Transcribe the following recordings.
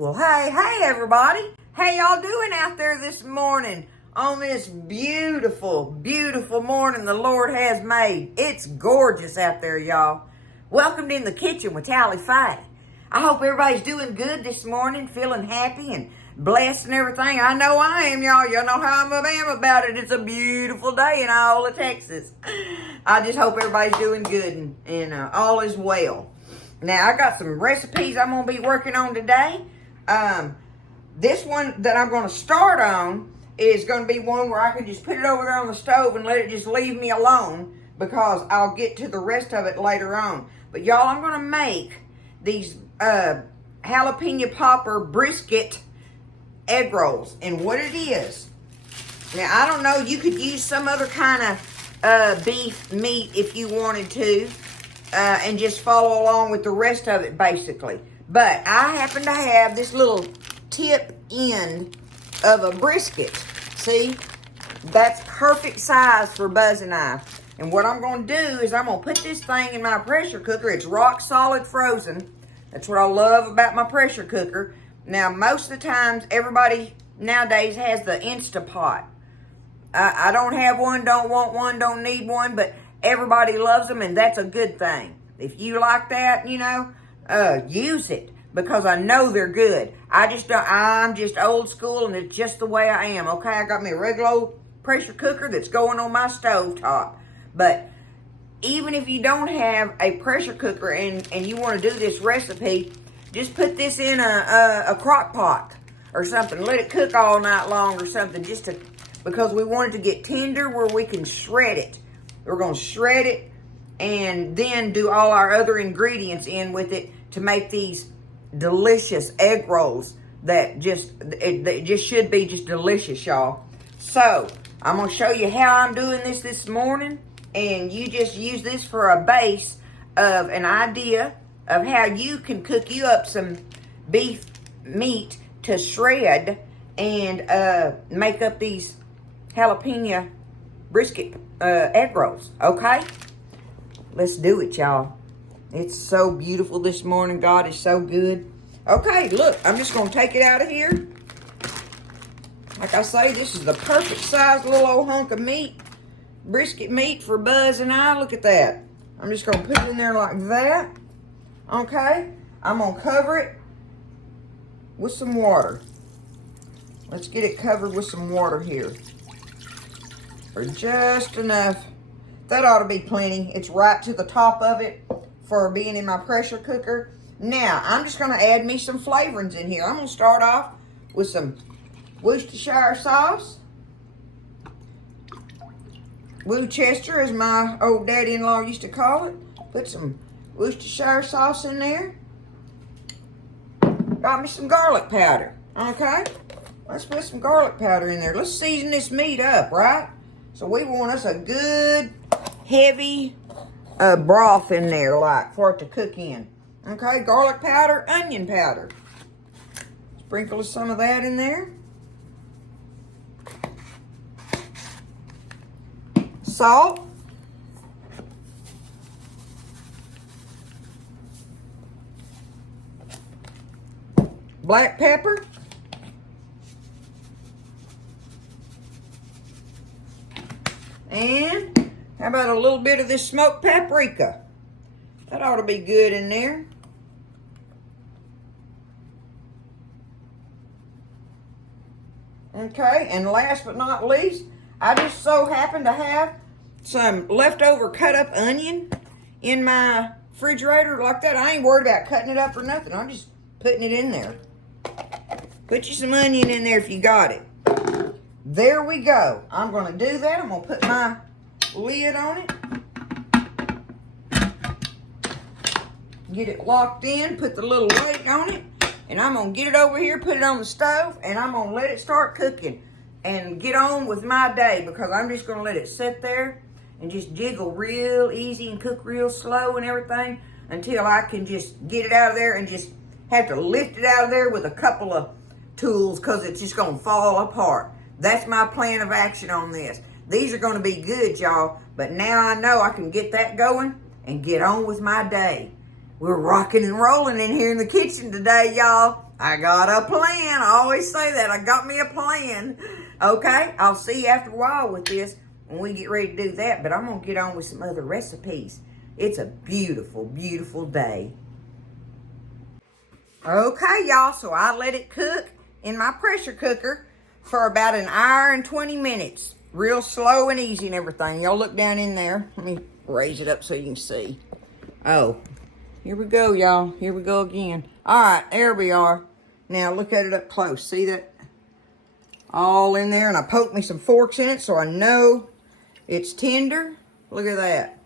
Well, hey, everybody. How y'all doing out there this morning on this beautiful, beautiful morning the Lord has made? It's gorgeous out there, y'all. Welcome in the kitchen with Tally Faye. I hope everybody's doing good this morning, feeling happy and blessed and everything. I know I am, y'all. Y'all know how I am about it. It's a beautiful day in Iola, Texas. I just hope everybody's doing good and all is well. Now, I got some recipes I'm going to be working on today. This one that I'm going to start on is going to be one where I can just put it over there on the stove and let it just leave me alone, because I'll get to the rest of it later on. But y'all, I'm going to make these jalapeno popper brisket egg rolls. And what it is, now I don't know, you could use some other kind of beef meat if you wanted to, and just follow along with the rest of it basically. But I happen to have this little tip end of a brisket. See, that's perfect size for Buzz and I. And what I'm going to do is I'm going to put this thing in my pressure cooker. It's rock solid frozen. That's what I love about my pressure cooker. Now, most of the times, everybody nowadays has the Instapot. I don't have one, don't want one, don't need one, but everybody loves them, and that's a good thing. If you like that, use it, because I know they're good. I'm just old school, and it's just the way I am, okay? I got me a regular old pressure cooker that's going on my stove top. But even if you don't have a pressure cooker and you want to do this recipe, just put this in a crock pot or something. Let it cook all night long or something, because we want it to get tender where we can shred it. We're going to shred it and then do all our other ingredients in with it to make these delicious egg rolls that just should be just delicious, y'all. So, I'm going to show you how I'm doing this morning, and you just use this for a base of an idea of how you can cook you up some beef meat to shred and make up these jalapeno brisket egg rolls, okay? Let's do it, y'all. It's so beautiful this morning. God is so good. Okay, look, I'm just going to take it out of here. Like I say, this is the perfect size little old hunk of meat, brisket meat for Buzz and I. Look at that. I'm just going to put it in there like that. Okay, I'm going to cover it with some water. Let's get it covered with some water here. For just enough. That ought to be plenty. It's right to the top of it for being in my pressure cooker. Now, I'm just going to add me some flavorings in here. I'm going to start off with some Worcestershire sauce. Worcester, as my old daddy-in-law used to call it. Put some Worcestershire sauce in there. Got me some garlic powder. Okay? Let's put some garlic powder in there. Let's season this meat up, right? So we want us a good, heavy broth in there, like, for it to cook in. Okay, garlic powder, onion powder. Sprinkle some of that in there. Salt. Black pepper. And how about a little bit of this smoked paprika? That ought to be good in there. Okay, and last but not least, I just so happen to have some leftover cut up onion in my refrigerator like that. I ain't worried about cutting it up or nothing. I'm just putting it in there. Put you some onion in there if you got it. There we go. I'm going to do that. I'm going to put my lid on it. Get it locked in. Put the little weight on it. And I'm going to get it over here, put it on the stove, and I'm going to let it start cooking and get on with my day, because I'm just going to let it sit there and just jiggle real easy and cook real slow and everything until I can just get it out of there and just have to lift it out of there with a couple of tools, because it's just going to fall apart. That's my plan of action on this. These are going to be good, y'all. But now I know I can get that going and get on with my day. We're rocking and rolling in here in the kitchen today, y'all. I got a plan. I always say that. I got me a plan. Okay, I'll see you after a while with this when we get ready to do that. But I'm going to get on with some other recipes. It's a beautiful, beautiful day. Okay, y'all. So I let it cook in my pressure cooker for about an hour and 20 minutes. Real slow and easy and everything. Y'all look down in there. Let me raise it up so you can see. Oh, here we go, y'all. Here we go again. All right, there we are. Now look at it up close. See that? All in there. And I poked me some forks in it so I know it's tender. Look at that.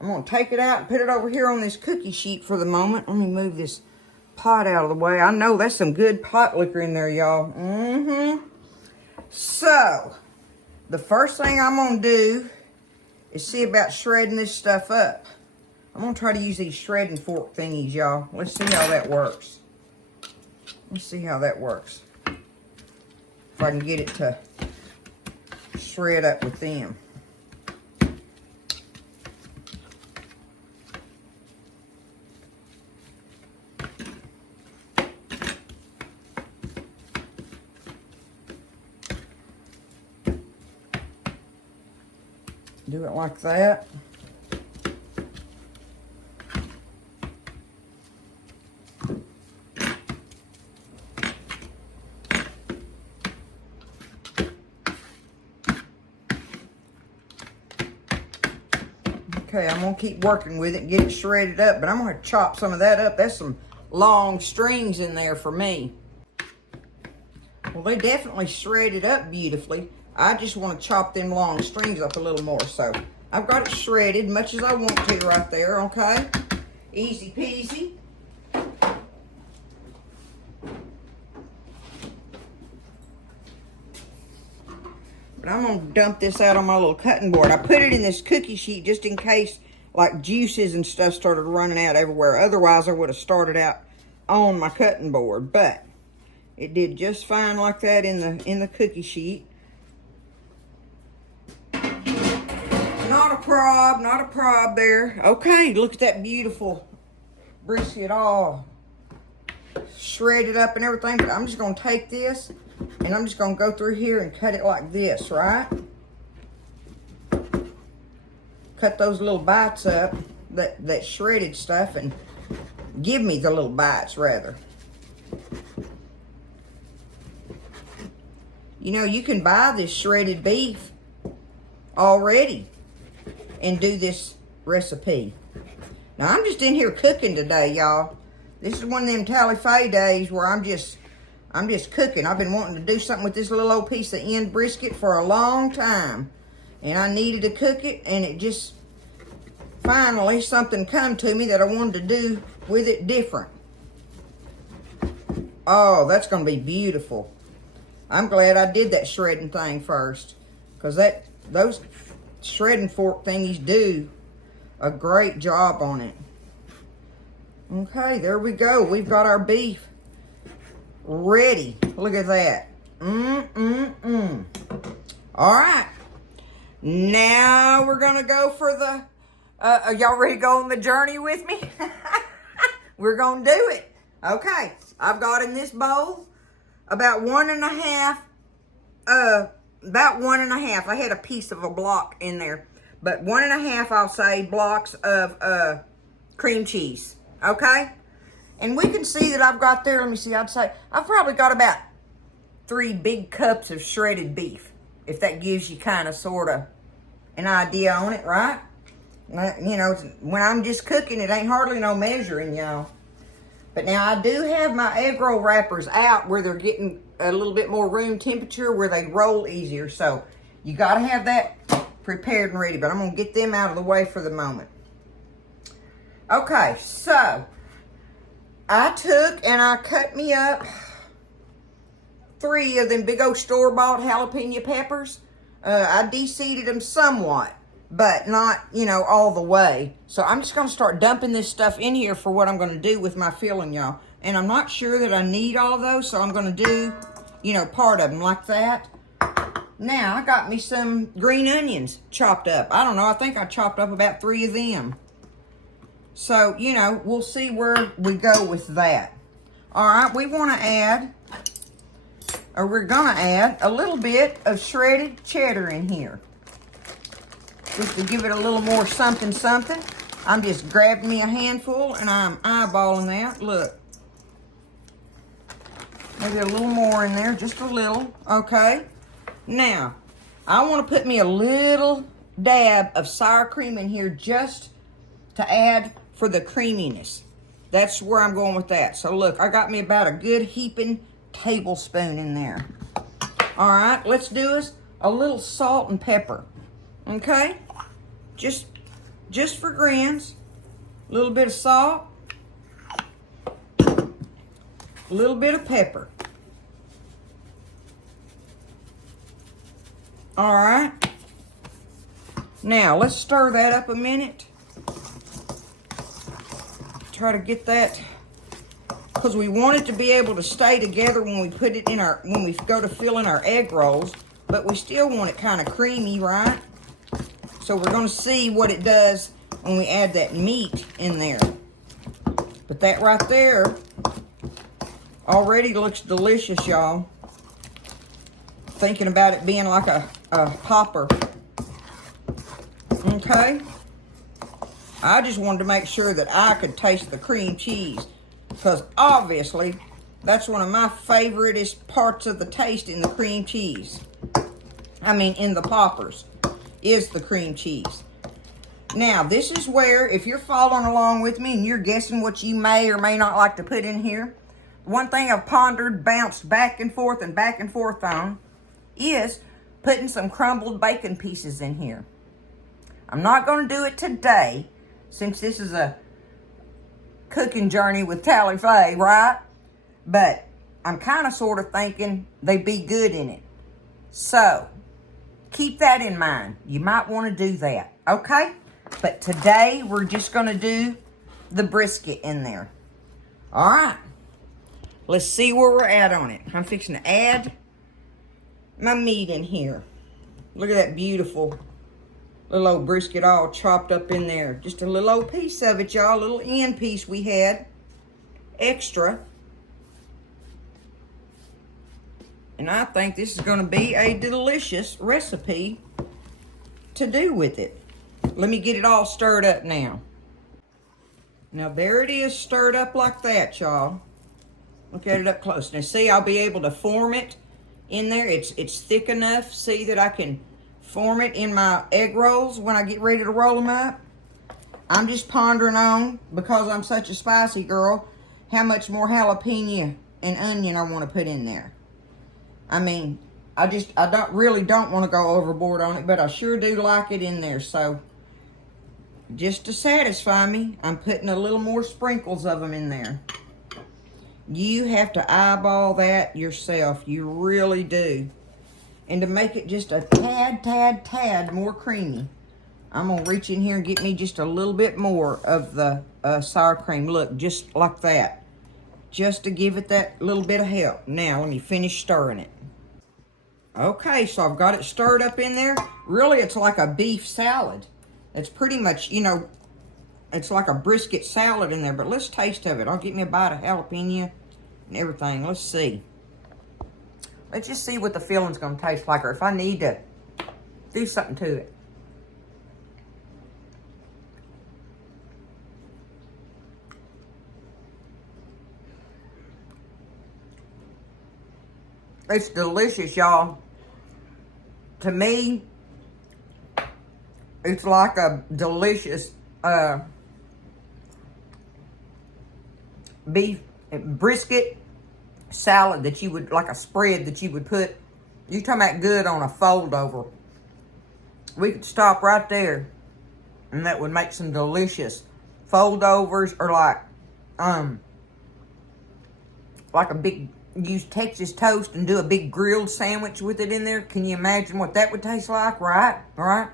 I'm going to take it out and put it over here on this cookie sheet for the moment. Let me move this pot out of the way. I know that's some good pot liquor in there, y'all. So, the first thing I'm going to do is see about shredding this stuff up. I'm going to try to use these shredding fork thingies, y'all. Let's see how that works. Let's see how that works. If I can get it to shred up with them. Do it like that. Okay, I'm going to keep working with it and get it shredded up, but I'm going to chop some of that up. That's some long strings in there for me. Well, they definitely shredded up beautifully. I just want to chop them long strings up a little more. So I've got it shredded much as I want to right there, okay? Easy peasy. But I'm going to dump this out on my little cutting board. I put it in this cookie sheet just in case like juices and stuff started running out everywhere. Otherwise, I would have started out on my cutting board. But it did just fine like that in the cookie sheet. Not a prob there. Okay, look at that beautiful brisket all shredded up and everything. But I'm just going to take this and I'm just going to go through here and cut it like this, right? Cut those little bites up, that shredded stuff, and give me the little bites, rather. You know, you can buy this shredded beef already and do this recipe. Now, I'm just in here cooking today, y'all. This is one of them tally-fay days where I'm just cooking. I've been wanting to do something with this little old piece of end brisket for a long time. And I needed to cook it, and it just, finally, something come to me that I wanted to do with it different. Oh, that's going to be beautiful. I'm glad I did that shredding thing first. Because those shredding fork thingies do a great job on it. Okay, there we go. We've got our beef ready. Look at that. All right. Now we're going to go for the... are y'all ready to go on the journey with me? We're going to do it. Okay. I've got in this bowl about 1.5. About 1.5. I had a piece of a block in there. But 1.5, I'll say, blocks of cream cheese. Okay? And we can see that I've got there, let me see, I'd say, I've probably got about 3 big cups of shredded beef. If that gives you kind of, sort of, an idea on it, right? You know, when I'm just cooking, it ain't hardly no measuring, y'all. But now I do have my egg roll wrappers out where they're getting a little bit more room temperature where they roll easier. So you got to have that prepared and ready. But I'm going to get them out of the way for the moment. Okay, so I took and I cut me up 3 of them big old store-bought jalapeno peppers. I de-seeded them somewhat, but not, you know, all the way. So I'm just going to start dumping this stuff in here for what I'm going to do with my filling, y'all. And I'm not sure that I need all of those, so I'm going to do, you know, part of them like that. Now, I got me some green onions chopped up. I don't know, I think I chopped up about 3 of them. So, you know, we'll see where we go with that. All right, we want to add, or we're going to add a little bit of shredded cheddar in here. Just to give it a little more something something. I'm just grabbing me a handful and I'm eyeballing that. Look. Maybe a little more in there, just a little, okay? Now, I want to put me a little dab of sour cream in here just to add for the creaminess. That's where I'm going with that. So look, I got me about a good heaping tablespoon in there. All right, let's do is a little salt and pepper, okay? Just for grins, a little bit of salt. A little bit of pepper. All right. Now, let's stir that up a minute. Try to get that, because we want it to be able to stay together when we put it in when we go to fill in our egg rolls, but we still want it kind of creamy, right? So we're going to see what it does when we add that meat in there. But that right there already looks delicious, y'all. Thinking about it being like a popper. Okay? I just wanted to make sure that I could taste the cream cheese. Because obviously, that's one of my favoriteest parts of the taste in the cream cheese. I mean, in the poppers, is the cream cheese. Now, this is where, if you're following along with me and you're guessing what you may or may not like to put in here, one thing I've pondered, bounced back and forth on, is putting some crumbled bacon pieces in here. I'm not going to do it today, since this is a cooking journey with Tally Faye, right? But I'm kind of sort of thinking they'd be good in it. So, keep that in mind. You might want to do that, okay? But today, we're just going to do the brisket in there. All right. Let's see where we're at on it. I'm fixing to add my meat in here. Look at that beautiful little old brisket all chopped up in there. Just a little old piece of it, y'all. A little end piece we had extra. And I think this is going to be a delicious recipe to do with it. Let me get it all stirred up now. Now there it is, stirred up like that, y'all. Look at it up close. Now see, I'll be able to form it in there. It's thick enough, see, that I can form it in my egg rolls when I get ready to roll them up. I'm just pondering on, because I'm such a spicy girl, how much more jalapeno and onion I want to put in there. I mean, I don't want to go overboard on it, but I sure do like it in there. So, just to satisfy me, I'm putting a little more sprinkles of them in there. You have to eyeball that yourself. You really do. And to make it just a tad more creamy, I'm going to reach in here and get me just a little bit more of the sour cream. Look, just like that. Just to give it that little bit of help. Now, let me finish stirring it. Okay, so I've got it stirred up in there. Really, it's like a beef salad. It's pretty much, you know, it's like a brisket salad in there. But let's taste of it. I'll get me a bite of jalapeno and everything. Let's see. Let's just see what the filling's going to taste like, or if I need to do something to it. It's delicious, y'all. To me, it's like a delicious beef brisket salad that you would, like a spread that you would put. You're talking about good on a fold over. We could stop right there, and that would make some delicious fold overs, or like a big, use Texas toast and do a big grilled sandwich with it in there. Can you imagine what that would taste like? Right?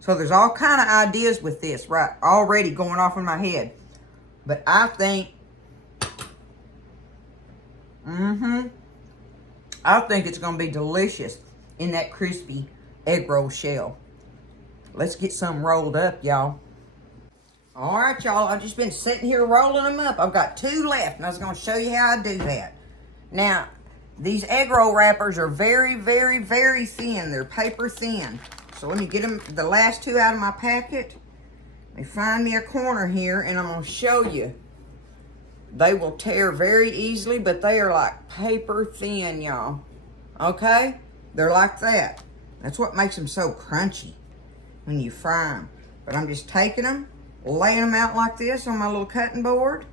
So there's all kind of ideas with this, right? Already going off in my head. But I think, I think it's going to be delicious in that crispy egg roll shell. Let's get some rolled up, y'all. All right, y'all. I've just been sitting here rolling them up. I've got 2 left, and I was going to show you how I do that. Now, these egg roll wrappers are very, very, very thin. They're paper thin. So let me get them, the last 2 out of my packet. Let me find me a corner here, and I'm going to show you. They will tear very easily, but they are like paper thin, y'all. Okay? They're like that. That's what makes them so crunchy when you fry them. But I'm just taking them, laying them out like this on my little cutting board.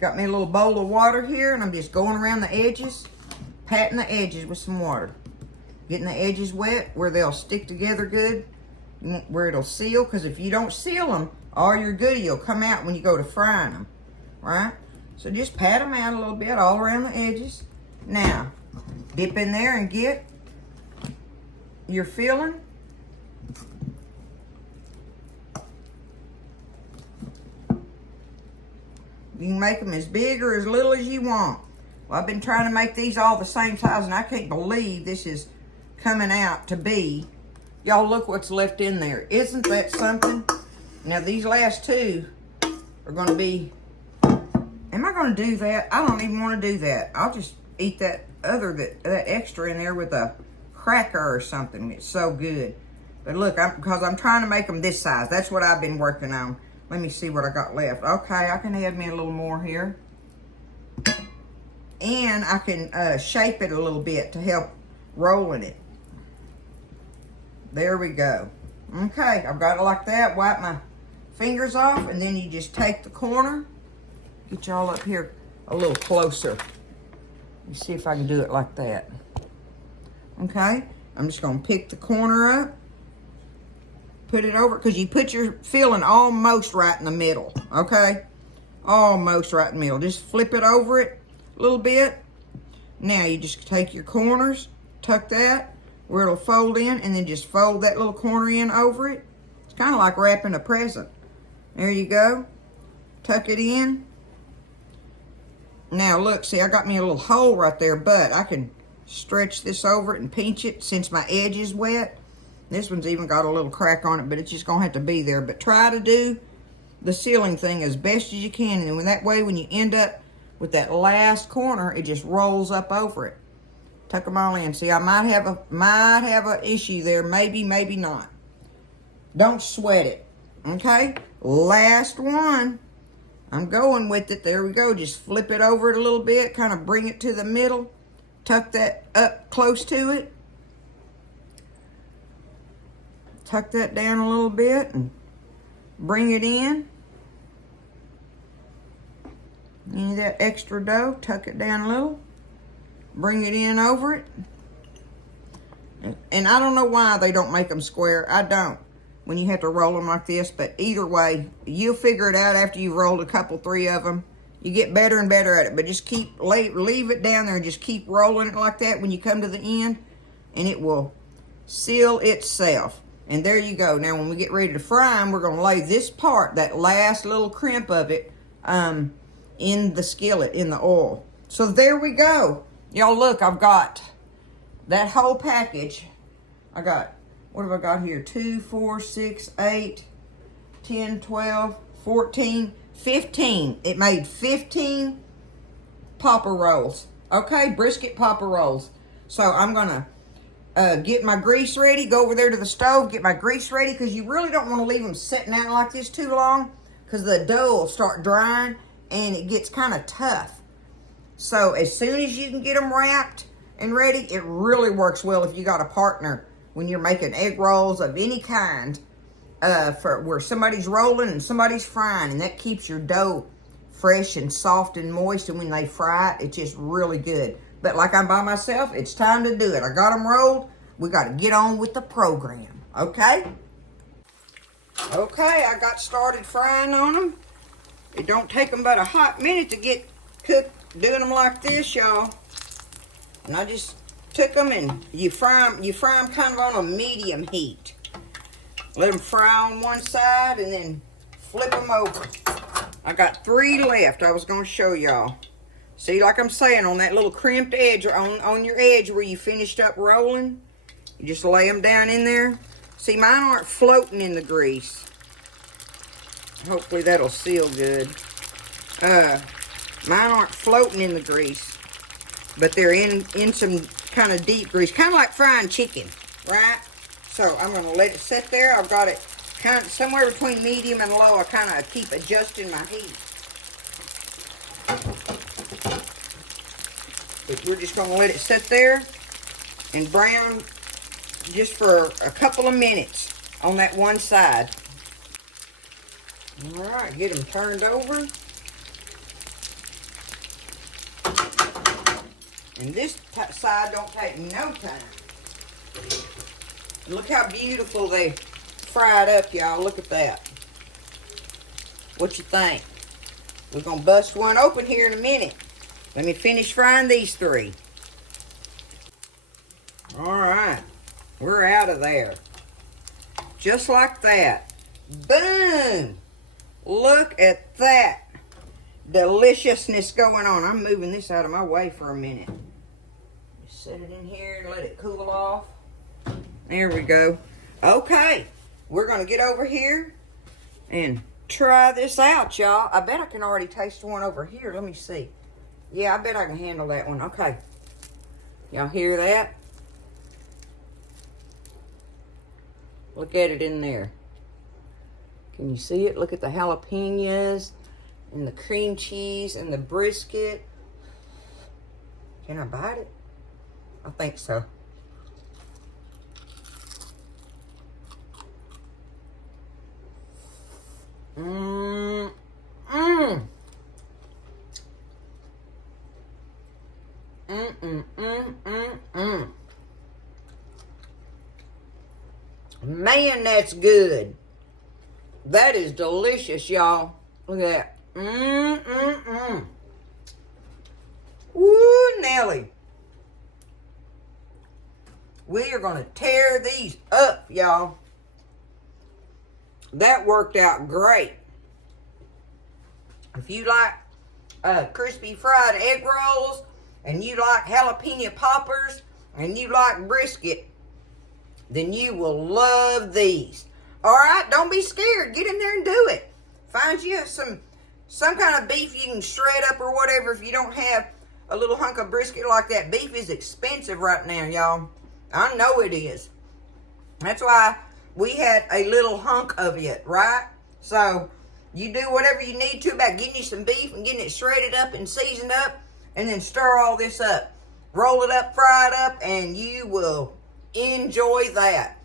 Got me a little bowl of water here, and I'm just going around the edges, patting the edges with some water. Getting the edges wet where they'll stick together good, where it'll seal, because if you don't seal them, all your goodie will come out when you go to frying them, right? So just pat them out a little bit all around the edges. Now, dip in there and get your filling. You can make them as big or as little as you want. Well, I've been trying to make these all the same size, and I can't believe this is coming out to be. Y'all look what's left in there. Isn't that something? Now, these last 2 are going to be, am I going to do that? I don't even want to do that. I'll just eat that extra in there with a cracker or something. It's so good. But look, because I'm trying to make them this size. That's what I've been working on. Let me see what I got left. Okay, I can add me a little more here. And I can shape it a little bit to help rolling it. There we go. Okay, I've got it like that. Wipe my fingers off, and then you just take the corner. Get y'all up here a little closer. Let me see if I can do it like that. Okay, I'm just going to pick the corner up. Put it over, because you put your filling almost right in the middle, okay? Almost right in the middle. Just flip it over it a little bit. Now you just take your corners, tuck that where it'll fold in, and then just fold that little corner in over it. It's kind of like wrapping a present. There you go. Tuck it in. Now look, see, I got me a little hole right there, but I can stretch this over it and pinch it since my edge is wet. This one's even got a little crack on it, but it's just going to have to be there. But try to do the sealing thing as best as you can. And when that way, when you end up with that last corner, it just rolls up over it. Tuck them all in. See, I might have a issue there. Maybe, maybe not. Don't sweat it. Okay? Last one. I'm going with it. There we go. Just flip it over it a little bit. Kind of bring it to the middle. Tuck that up close to it. Tuck that down a little bit and bring it in. Any of that extra dough, tuck it down a little. Bring it in over it. And I don't know why they don't make them square. I don't. When you have to roll them like this. But either way, you'll figure it out after you've rolled a couple, 3 of them. You get better and better at it. But just leave it down there and just keep rolling it like that when you come to the end. And it will seal itself. And there you go. Now, when we get ready to fry them, we're going to lay this part, that last little crimp of it, in the skillet, in the oil. So there we go. Y'all look, I've got that whole package. I got, what have I got here? 2, 4, 6, 8, 10, 12, 14, 15. It made 15 popper rolls. Okay, brisket popper rolls. So I'm going to get my grease ready, go over there to the stove, get my grease ready, because you really don't want to leave them sitting out like this too long, because the dough will start drying and it gets kind of tough. So as soon as you can get them wrapped and ready, it really works well if you got a partner when you're making egg rolls of any kind, for where somebody's rolling and somebody's frying, and that keeps your dough fresh and soft and moist, and when they fry it, it's just really good. But like I'm by myself, it's time to do it. I got them rolled. We got to get on with the program, okay? Okay, I got started frying on them. It don't take them but a hot minute to get cooked doing them like this, y'all. And I just took them, and you fry them kind of on a medium heat. Let them fry on one side and then flip them over. I got 3 left I was going to show y'all. See, like I'm saying, on that little crimped edge, or on your edge where you finished up rolling, you just lay them down in there. See, mine aren't floating in the grease. Hopefully that'll seal good. Mine aren't floating in the grease, but they're in some kind of deep grease, kind of like frying chicken, right? So I'm going to let it sit there. I've got it kind of somewhere between medium and low. I kind of keep adjusting my heat. But we're just going to let it sit there and brown just for a couple of minutes on that one side. All right, get them turned over. And this side don't take no time. Look how beautiful they fried up, y'all. Look at that. What you think? We're going to bust one open here in a minute. Let me finish frying these 3. All right. We're out of there. Just like that. Boom! Look at that deliciousness going on. I'm moving this out of my way for a minute. Just set it in here and let it cool off. There we go. Okay. We're going to get over here and try this out, y'all. I bet I can already taste one over here. Let me see. Yeah, I bet I can handle that one. Okay. Y'all hear that? Look at it in there. Can you see it? Look at the jalapenos and the cream cheese and the brisket. Can I bite it? I think so. Mmm. Mmm. Man, that's good. That is delicious, y'all. Look at that. Woo, Nelly. We are going to tear these up, y'all. That worked out great. If you like crispy fried egg rolls, and you like jalapeno poppers, and you like brisket, then you will love these. All right, don't be scared. Get in there and do it. Find you some kind of beef you can shred up or whatever if you don't have a little hunk of brisket like that. Beef is expensive right now, y'all. I know it is. That's why we had a little hunk of it, right? So you do whatever you need to about getting you some beef and getting it shredded up and seasoned up, and then stir all this up. Roll it up, fry it up, and you will enjoy that.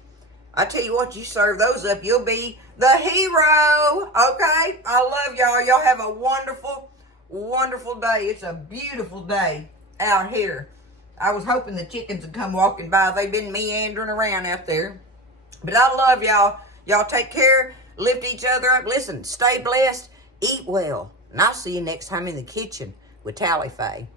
I tell you what, you serve those up, you'll be the hero, okay? I love y'all. Y'all have a wonderful, wonderful day. It's a beautiful day out here. I was hoping the chickens would come walking by. They've been meandering around out there. But I love y'all. Y'all take care. Lift each other up. Listen, stay blessed. Eat well. And I'll see you next time in the kitchen with Tally Faye.